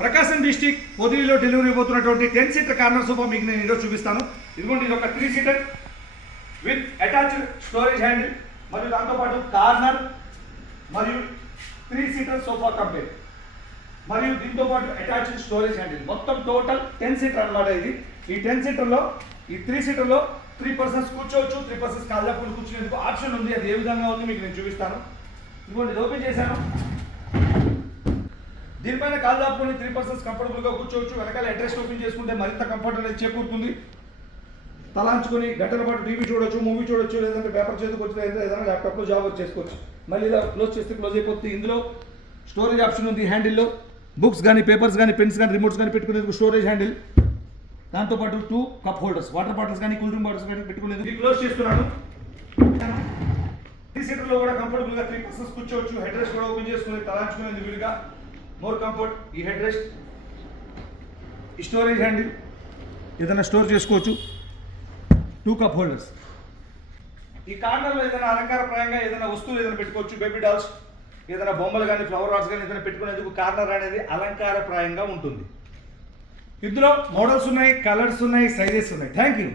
ప్రకాశం district పొదిలిలో delivery పోతున్నటువంటి ten seater corner sofa మీకు నేను ఈరోజు చూపిస్తాను. ఇదిగోండి ఇది ఒక three seater with attached storage handle మరియు దాంతోపాటు కార్నర్ మరియు త్రీ సీటర్ సోఫా కంపెనీ మరియు దీంతో పాటు అటాచ్డ్ స్టోరేజ్ హ్యాండిల్ మొత్తం టోటల్ టెన్ సీటర్ అనమాట ఇది. ఈ టెన్ సీటర్లో ఈ త్రీ సీటర్లో త్రీ పర్సన్స్ కూర్చోవచ్చు త్రీ పర్సన్స్ కాళ్ళప్పుడు కూర్చునేందుకు ఆప్షన్ ఉంది. అది ఏ విధంగా ఉంది మీకు నేను చూపిస్తాను. ఇదిగోండి ఓపెన్ చేశాను. కాళ్ళు దాపుకొని త్రీ పర్సన్స్ కంఫర్టబుల్గా కూర్చోవచ్చు. వెనకాల అడ్రస్ ఓపెన్ చేసుకుంటే మరింత కంఫర్ట్ అనేది చేకూరుతుంది. తలాంచుకొని గంటల పాటు టీవీ చూడొచ్చు మూవీ చూడొచ్చు లేదంటే పేపర్ చేతికి వచ్చి ఏదైనా ల్యాప్టాప్లో జాబ్ చేసుకోవచ్చు మళ్ళీ ఇలా క్లోజ్ చేస్తే క్లోజ్ అయిపోతుంది. ఇందులో స్టోరేజ్ ఆప్షన్ ఉంది హ్యాండిల్లో బుక్స్ కానీ పేపర్స్ కానీ పెన్స్ కానీ రిమోట్స్ కానీ పెట్టుకునేందుకు స్టోరేజ్ హ్యాండిల్ దాంతోపాటు two cup holders water bottles కానీ కూల్ డ్రింక్ బాటిల్స్ కానీ పెట్టుకునేందుకు క్లోజ్ చేస్తున్నాను. త్రీ సీటర్లో కూడా కంఫర్టబుల్గా త్రీ పర్సన్స్ కూర్చోవచ్చు. హెడ్ రెస్ట్ కూడా ఓపెన్ చేసుకుని తలాంచుకునేందుకు వీలుగా. మోర్ కంఫర్ట్ ఈ హెడ్ రెస్ట్ ఈ స్టోరేజ్ హ్యాండిల్ ఏదైనా స్టోర్ చేసుకోవచ్చు. టూ కప్ హోల్డర్స్ ఈ కార్నర్లో ఏదైనా అలంకారప్రాయంగా ఏదైనా వస్తువులు ఏదైనా పెట్టుకోవచ్చు బేబీ డాల్స్ ఏదైనా బొమ్మలు కానీ ఫ్లవర్ వాట్స్ కానీ ఏదైనా పెట్టుకునేందుకు కార్నర్ అనేది అలంకారప్రాయంగా ఉంటుంది. ఇందులో మోడల్స్ ఉన్నాయి కలర్స్ ఉన్నాయి సైజెస్ ఉన్నాయి. Thank you